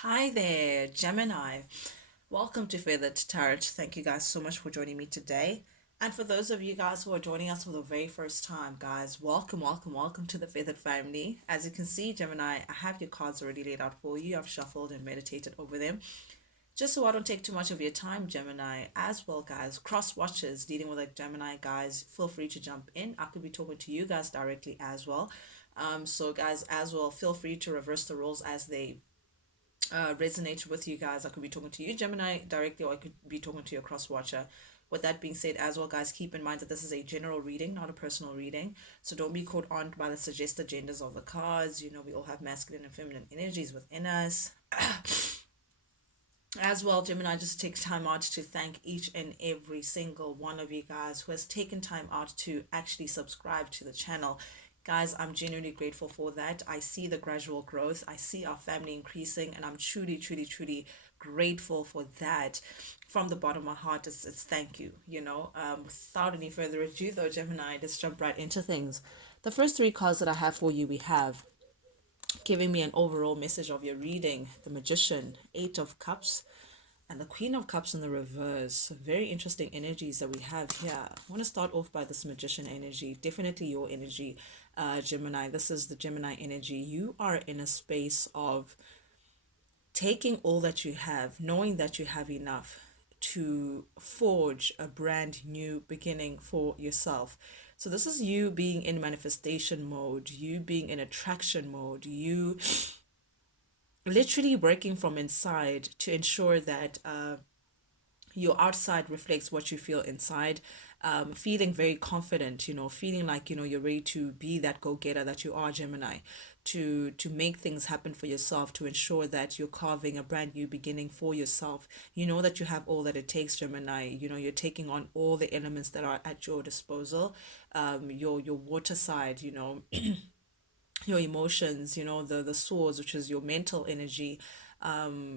Hi there, Gemini. Welcome to Feathered Tarot. Thank you guys so much for joining me today. And for those of you guys who are joining us for the very first time, guys, welcome to the Feathered family. As you can see, Gemini, I have your cards already laid out for you. I've shuffled and meditated over them. Just so I don't take too much of your time, Gemini, as well, guys, cross watchers dealing with like Gemini, guys, feel free to jump in. I could be talking to you guys directly as well. So, guys, as well, feel free to reverse the roles as they resonate with you guys. I could be talking to you, Gemini, directly, or I could be talking to your cross watcher. With that being said, as well, guys, keep in mind that this is a general reading, not a personal reading. So don't be caught on by the suggested genders of the cards. You know, we all have masculine and feminine energies within us. As well, Gemini, just take time out to thank each and every single one of you guys who has taken time out to actually subscribe to the channel. Guys, I'm genuinely grateful for that. I see the gradual growth. I see our family increasing, and I'm truly grateful for that. From the bottom of my heart, it's thank you. Without any further ado, though, Gemini, let's jump right into things. The first three cards that I have for you, we have giving me an overall message of your reading: the Magician, Eight of Cups, and the Queen of Cups in the reverse. Very interesting energies that we have here. I want to start off by this Magician energy. Definitely your energy, Gemini. This is the Gemini energy. You are in a space of taking all that you have, knowing that you have enough to forge a brand new beginning for yourself. So this is you being in manifestation mode, you being in attraction mode, you literally working from inside to ensure that your outside reflects what you feel inside. Feeling very confident, feeling like you're ready to be that go-getter that you are, Gemini, to make things happen for yourself, to ensure that you're carving a brand new beginning for yourself. You know that you have all that it takes, Gemini. You're taking on all the elements that are at your disposal. Your water side, your emotions, the swords, which is your mental energy,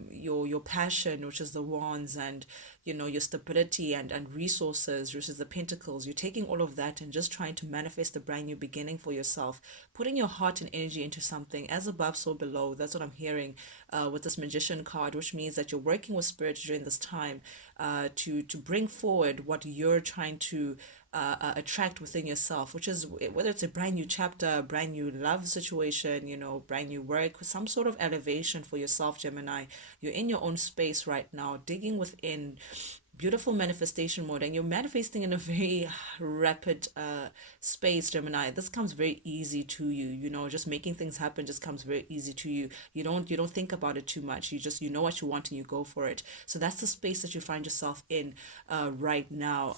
your passion, which is the wands, and your stability and resources, which is the pentacles. You're taking all of that and just trying to manifest a brand new beginning for yourself, putting your heart and energy into something. As above, so below. That's what I'm hearing with this Magician card, which means that you're working with spirit during this time to bring forward what you're trying to attract within yourself, which is whether it's a brand new chapter, a brand new love situation, brand new work, some sort of elevation for yourself, Gemini. You're in your own space right now, digging within, beautiful manifestation mode, and you're manifesting in a very rapid space, Gemini. This comes very easy to you, just making things happen just comes very easy to you. You don't think about it too much. You know what you want and you go for it. So that's the space that you find yourself in right now,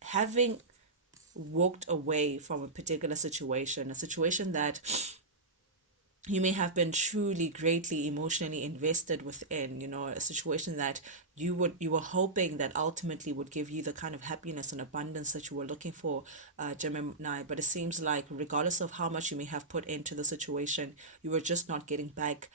having walked away from a particular situation, a situation that you may have been truly greatly emotionally invested within, a situation that you were hoping that ultimately would give you the kind of happiness and abundance that you were looking for, Gemini. But it seems like regardless of how much you may have put into the situation, you were just not getting back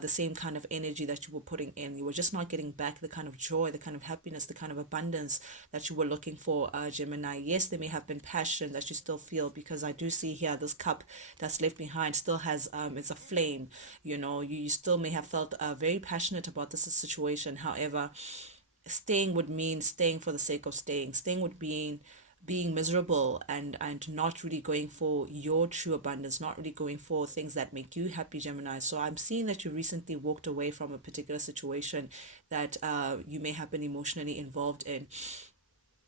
the same kind of energy that you were putting in. You were just not getting back the kind of joy, the kind of happiness, the kind of abundance that you were looking for, Gemini. Yes, there may have been passion that you still feel, because I do see here this cup that's left behind still has it's a flame. You still may have felt very passionate about this situation. However, staying would mean staying for the sake of staying would mean being miserable and not really going for your true abundance, not really going for things that make you happy, Gemini. So I'm seeing that you recently walked away from a particular situation that you may have been emotionally involved in.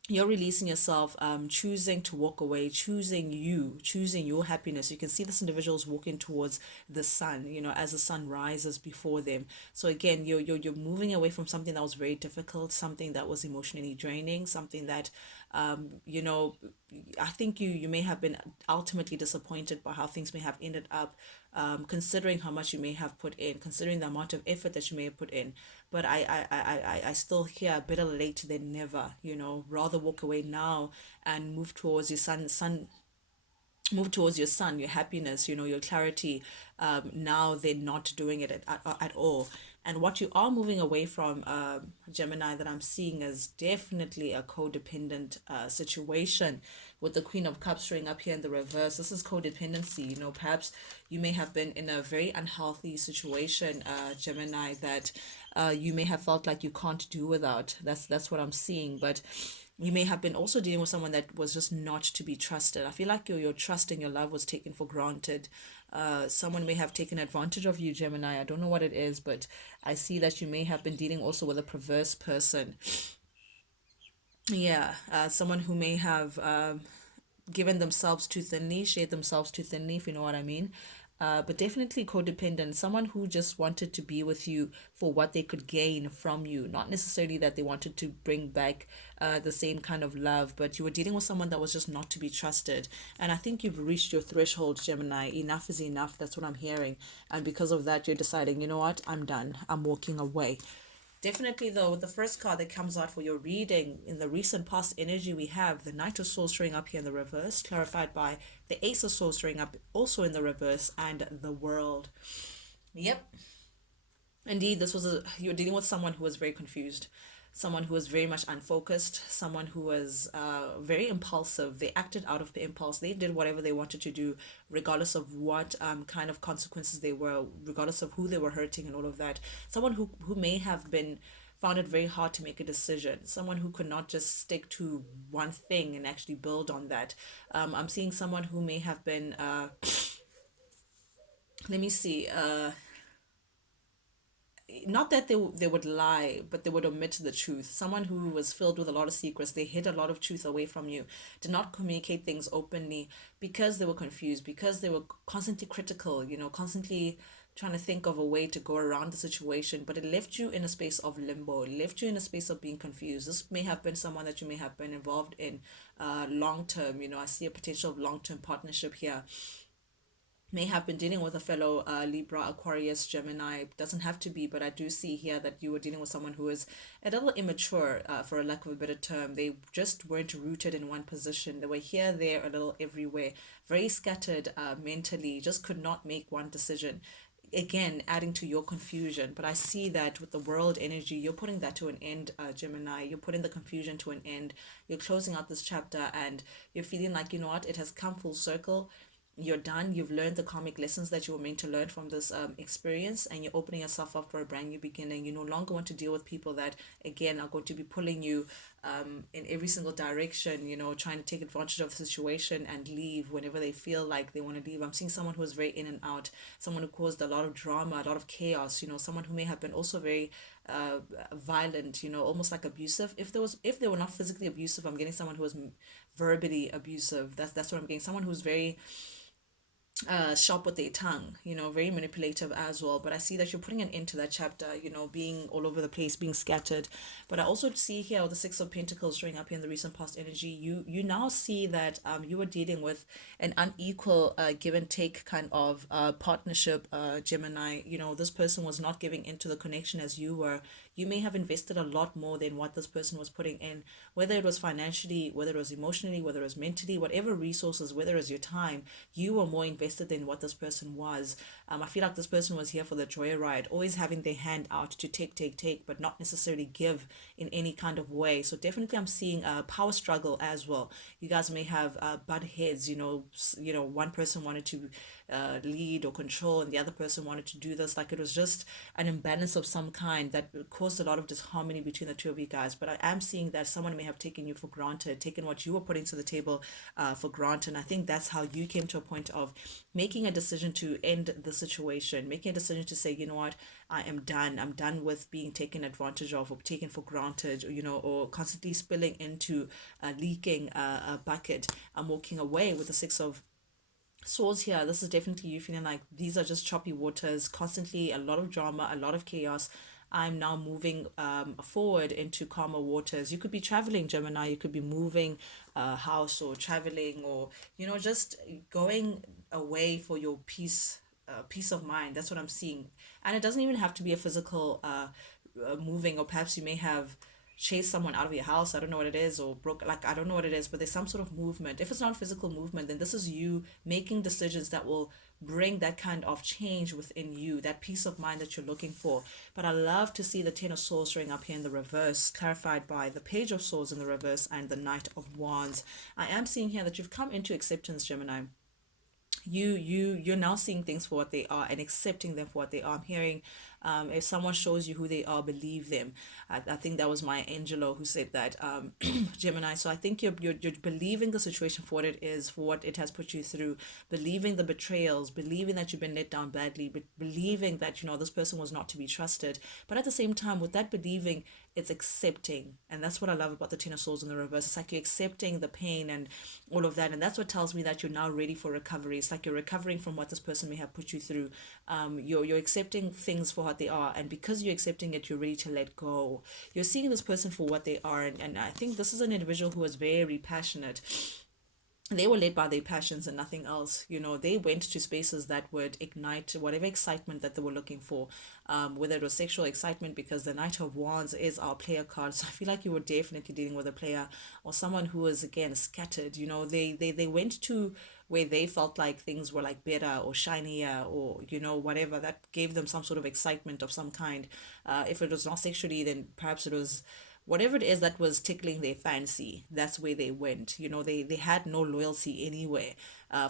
You're releasing yourself, choosing to walk away, choosing your happiness. You can see this individual's walking towards the sun, as the sun rises before them. So again, you're moving away from something that was very difficult, something that was emotionally draining, something that you know I think you may have been ultimately disappointed by how things may have ended up, considering how much you may have put in, considering the amount of effort that you may have put in. But I still hear better late than never. Rather walk away now and move towards your sun move towards your sun, your happiness, your clarity. Now they're not doing it at all. And what you are moving away from, Gemini, that I'm seeing is definitely a codependent situation with the Queen of Cups showing up here in the reverse. This is codependency. Perhaps you may have been in a very unhealthy situation, Gemini, that you may have felt like you can't do without. That's what I'm seeing. But you may have been also dealing with someone that was just not to be trusted. I feel like your trust and your love was taken for granted. Someone may have taken advantage of you, Gemini. I don't know what it is, but I see that you may have been dealing also with a perverse person. Yeah, someone who may have given themselves too thinly, shared themselves too thinly, if you know what I mean. But definitely codependent, someone who just wanted to be with you for what they could gain from you, not necessarily that they wanted to bring back the same kind of love, but you were dealing with someone that was just not to be trusted. And I think you've reached your threshold, Gemini. Enough is enough. That's what I'm hearing. And because of that, you're deciding, you know what, I'm done. I'm walking away. Definitely, though, the first card that comes out for your reading in the recent past energy, we have the Knight of Swords showing up here in the reverse, clarified by the Ace of Swords showing up also in the reverse, and the World. Yep, indeed, you're dealing with someone who was very confused, someone who was very much unfocused, someone who was very impulsive. They acted out of the impulse. They did whatever they wanted to do, regardless of what kind of consequences they were, regardless of who they were hurting and all of that. Someone who may have been found it very hard to make a decision. Someone who could not just stick to one thing and actually build on that. I'm seeing someone who may have been. Let me see. Not that they would lie, but they would omit the truth. Someone who was filled with a lot of secrets, they hid a lot of truth away from you, did not communicate things openly because they were confused, because they were constantly critical, constantly trying to think of a way to go around the situation. But it left you in a space of limbo, it left you in a space of being confused. This may have been someone that you may have been involved in long term. I see a potential of long term partnership here. May have been dealing with a fellow Libra, Aquarius, Gemini. Doesn't have to be, but I do see here that you were dealing with someone who is a little immature, for a lack of a better term. They just weren't rooted in one position. They were here, there, a little everywhere. Very scattered mentally, just could not make one decision. Again, adding to your confusion. But I see that with the world energy, you're putting that to an end, Gemini. You're putting the confusion to an end. You're closing out this chapter and you're feeling like, you know what, it has come full circle. You're done. You've learned the karmic lessons that you were meant to learn from this experience, and you're opening yourself up for a brand new beginning. You no longer want to deal with people that, again, are going to be pulling you in every single direction, trying to take advantage of the situation and leave whenever they feel like they want to leave. I'm seeing someone who is very in and out, someone who caused a lot of drama, a lot of chaos, someone who may have been also very violent, almost like abusive. If they were not physically abusive, I'm getting someone who was verbally abusive. That's what I'm getting. Someone who's very sharp with their tongue, very manipulative as well. But I see that you're putting an end to that chapter, being all over the place, being scattered. But I also see here the Six of Pentacles showing up here in the recent past energy. You now see that you were dealing with an unequal give and take kind of partnership, Gemini. This person was not giving into the connection as you were. You may have invested a lot more than what this person was putting in, whether it was financially, whether it was emotionally, whether it was mentally, whatever resources, whether it was your time, you were more invested than what this person was. I feel like this person was here for the joyride, always having their hand out to take, but not necessarily give in any kind of way. So definitely I'm seeing a power struggle as well. You guys may have butt heads, one person wanted to lead or control and the other person wanted to do this. Like it was just an imbalance of some kind that caused a lot of disharmony between the two of you guys. But I am seeing that someone may have taken you for granted, taken what you were putting to the table for granted. And I think that's how you came to a point of making a decision to end the situation, making a decision to say, you know what, I am done. I'm done with being taken advantage of or taken for granted, or constantly spilling into leaking a bucket. I'm walking away with the Six of Swords here. This is definitely you feeling like these are just choppy waters, constantly a lot of drama, a lot of chaos. I'm now moving forward into calmer waters. You could be traveling, Gemini. You could be moving house or traveling, or just going away for your peace of mind. That's what I'm seeing, and it doesn't even have to be a physical moving. Or perhaps you may have chase someone out of your house. I don't know what it is, or broke, like, I don't know what it is, but there's some sort of movement. If it's not physical movement, then this is you making decisions that will bring that kind of change within you, that peace of mind that you're looking for. But I love to see the Ten of Swords showing up here in the reverse, clarified by the Page of Swords in the reverse and the Knight of Wands. I am seeing here that you've come into acceptance, Gemini. You're now seeing things for what they are and accepting them for what they are. I'm hearing, if someone shows you who they are, believe them. I think that was my Angelo who said that, Gemini. So I think you're believing the situation for what it is, for what it has put you through, believing the betrayals, believing that you've been let down badly, but believing that, this person was not to be trusted. But at the same time, with that believing, it's accepting. And that's what I love about the Ten of Swords in the reverse. It's like you're accepting the pain and all of that. And that's what tells me that you're now ready for recovery. It's like you're recovering from what this person may have put you through. You're accepting things for what they are. And because you're accepting it, you're ready to let go. You're seeing this person for what they are. And I think this is an individual who is very passionate. They were led by their passions and nothing else. They went to spaces that would ignite whatever excitement that they were looking for, whether it was sexual excitement, because the Knight of Wands is our player card. So I feel like you were definitely dealing with a player or someone who was, again, scattered. They went to where they felt like things were like better or shinier, or whatever that gave them some sort of excitement of some kind. If it was not sexually, then perhaps it was whatever it is that was tickling their fancy. That's where they went. They had no loyalty anywhere,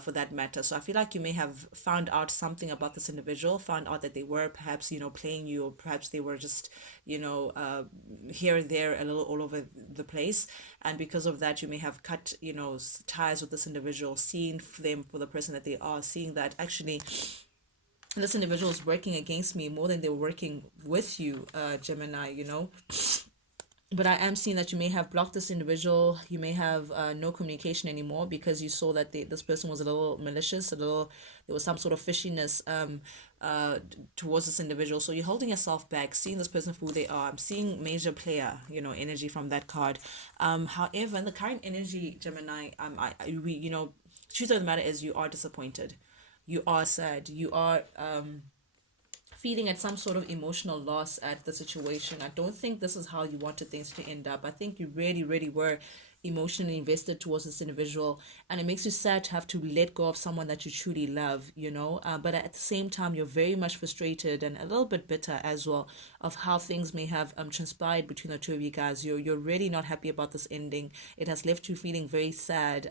for that matter. So I feel like you may have found out something about this individual, found out that they were perhaps, playing you, or perhaps they were just, here and there, a little all over the place. And because of that, you may have cut, ties with this individual, seeing them for the person that they are, seeing that actually this individual is working against me more than they're working with you, Gemini. But I am seeing that you may have blocked this individual. You may have, no communication anymore, because you saw that this person was a little malicious, there was some sort of fishiness, towards this individual. So you're holding yourself back, seeing this person for who they are. I'm seeing major player, energy from that card. However, in the current energy, Gemini, truth of the matter is you are disappointed. You are sad. You are, feeling at some sort of emotional loss at the situation. I don't think this is how you wanted things to end up. I think you really, really were emotionally invested towards this individual, and it makes you sad to have to let go of someone that you truly love, but at the same time, you're very much frustrated and a little bit bitter as well of how things may have transpired between the two of you guys. You're really not happy about this ending. It has left you feeling very sad,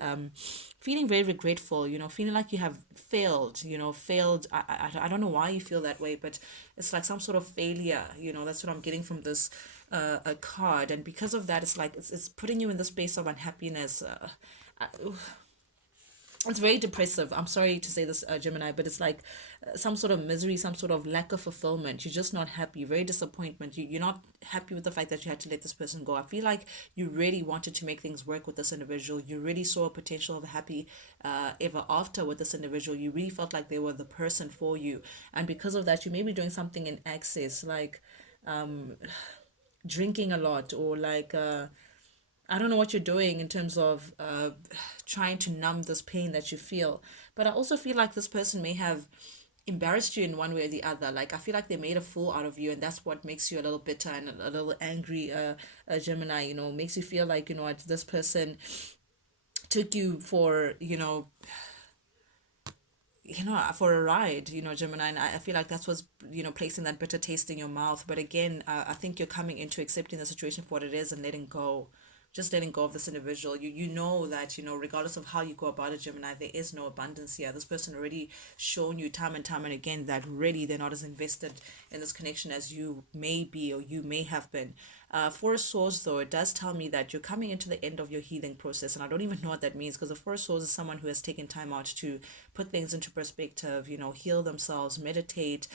feeling very regretful, feeling like you have failed, failed. I don't know why you feel that way, but it's like some sort of failure, that's what I'm getting from this, a card. And because of that, it's like it's putting you in the space of unhappiness. It's very depressive. I'm sorry to say this, Gemini, but it's like, some sort of misery, some sort of lack of fulfillment. You're just not happy, very disappointment. You're not happy with the fact that you had to let this person go. I feel like you really wanted to make things work with this individual. You really saw a potential of a happy, ever after with this individual. You really felt like they were the person for you. And because of that, you may be doing something in excess, like, drinking a lot, or like, I don't know what you're doing in terms of, trying to numb this pain that you feel. But I also feel like this person may have embarrassed you in one way or the other. Like, I feel like they made a fool out of you, and that's what makes you a little bitter and a little angry, Gemini. Makes you feel like, this person took you for, for a ride, Gemini. And I feel like that's what's, placing that bitter taste in your mouth. But again, I think you're coming into accepting the situation for what it is and letting go. Just letting go of this individual. You know that, regardless of how you go about it, Gemini, there is no abundance here. This person already shown you time and time and again that really they're not as invested in this connection as you may be, or you may have been. Four of Swords, though, it does tell me that you're coming into the end of your healing process, and I don't even know what that means, because the Four of Swords is someone who has taken time out to put things into perspective, heal themselves, meditate,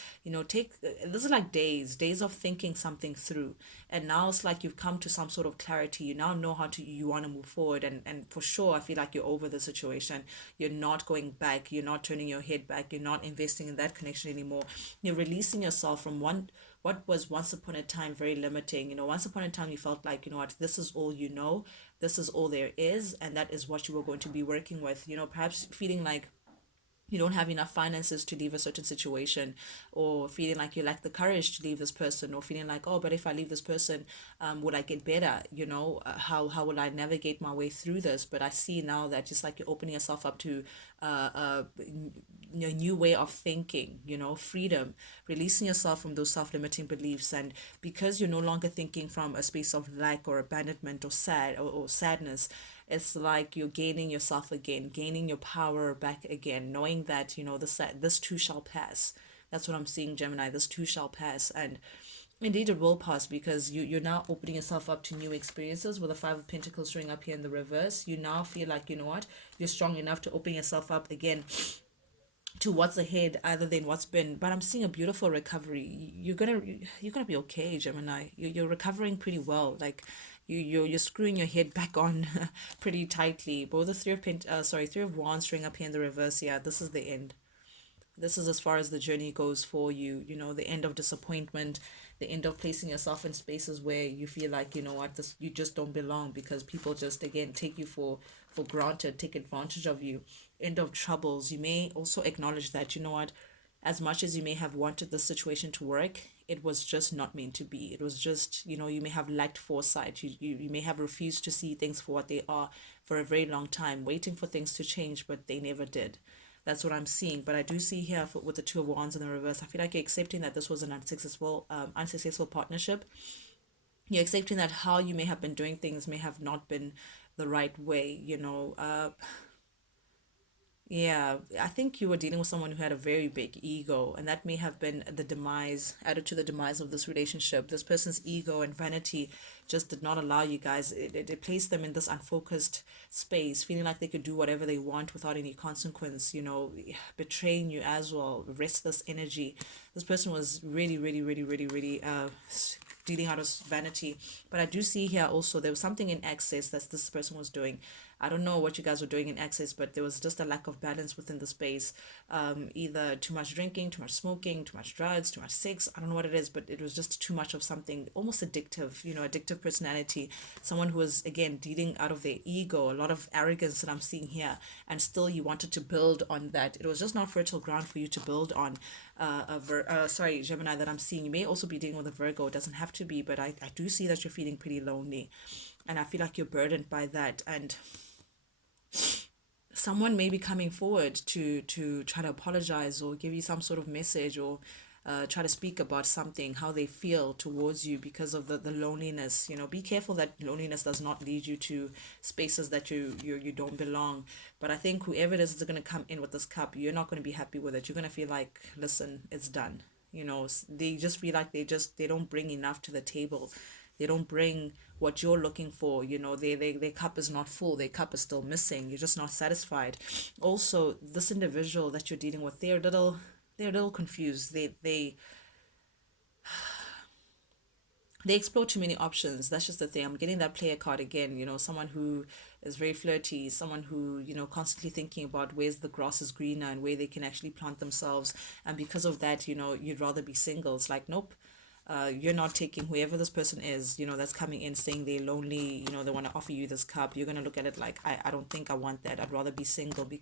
take, this is like days of thinking something through, and now it's like you've come to some sort of clarity. You now know you want to move forward, and for sure, I feel like you're over the situation. You're not going back. You're not turning your head back. You're not investing in that connection anymore. You're releasing yourself from what was once upon a time very limiting. Once upon a time you felt like, what, this is all this is all there is, and that is what you were going to be working with. Perhaps feeling like you don't have enough finances to leave a certain situation, or feeling like you lack the courage to leave this person, or feeling like, oh, but if I leave this person, would I get better, how will I navigate my way through this? But I see now that just like you're opening yourself up to a new way of thinking, freedom, releasing yourself from those self-limiting beliefs. And because you're no longer thinking from a space of lack or abandonment or or sadness, it's like you're gaining yourself again, gaining your power back again, knowing that, this too shall pass. That's what I'm seeing, Gemini. This too shall pass. And indeed, it will pass, because you're now opening yourself up to new experiences with the Five of Pentacles showing up here in the reverse. You now feel like, you know what, you're strong enough to open yourself up again to what's ahead other than what's been. But I'm seeing a beautiful recovery. You're gonna be okay, Gemini. You're recovering pretty well. Like you're screwing your head back on pretty tightly. Both the three of wands showing up here in the reverse. Yeah, this is the end. This is as far as the journey goes for you. The end of disappointment, the end of placing yourself in spaces where you feel like, you know what, this you just don't belong, because people just again take you for granted, take advantage of you. End of troubles. You may also acknowledge that, you know what, as much as you may have wanted the situation to work, it was just not meant to be. It was just, you may have lacked foresight. You may have refused to see things for what they are for a very long time, waiting for things to change, but they never did. That's what I'm seeing. But I do see here with the Two of Wands in the reverse, I feel like you're accepting that this was an unsuccessful partnership. You're accepting that how you may have been doing things may have not been the right way. Yeah, I think you were dealing with someone who had a very big ego, and that may have been the demise, added to the demise of this relationship. This person's ego and vanity just did not allow you guys, it placed them in this unfocused space, feeling like they could do whatever they want without any consequence, betraying you as well, restless energy. This person was really, really, really, really, really dealing out of vanity. But I do see here also there was something in excess that this person was doing. I don't know what you guys were doing in excess, but there was just a lack of balance within the space. Either too much drinking, too much smoking, too much drugs, too much sex. I don't know what it is, but it was just too much of something almost addictive, addictive personality. Someone who was, again, dealing out of their ego, a lot of arrogance that I'm seeing here, and still you wanted to build on that. It was just not fertile ground for you to build on. Sorry, Gemini, that I'm seeing. You may also be dealing with a Virgo. It doesn't have to be, but I do see that you're feeling pretty lonely. And I feel like you're burdened by that. And someone may be coming forward to try to apologize or give you some sort of message, or try to speak about something, how they feel towards you because of the loneliness. Be careful that loneliness does not lead you to spaces that you don't belong. But I think whoever it is going to come in with this cup, you're not going to be happy with it. You're going to feel like, listen, it's done. They just feel like they don't bring enough to the table. They don't bring what you're looking for. Their cup is not full. Their cup is still missing. You're just not satisfied. Also, this individual that you're dealing with, they're a little confused. They explore too many options. That's just the thing. I'm getting that player card again. Someone who is very flirty, someone who, constantly thinking about where's the grass is greener and where they can actually plant themselves. And because of that, you'd rather be single. It's like, nope, you're not taking whoever this person is, that's coming in saying they're lonely, they want to offer you this cup. You're going to look at it like, I don't think I want that. I'd rather be single.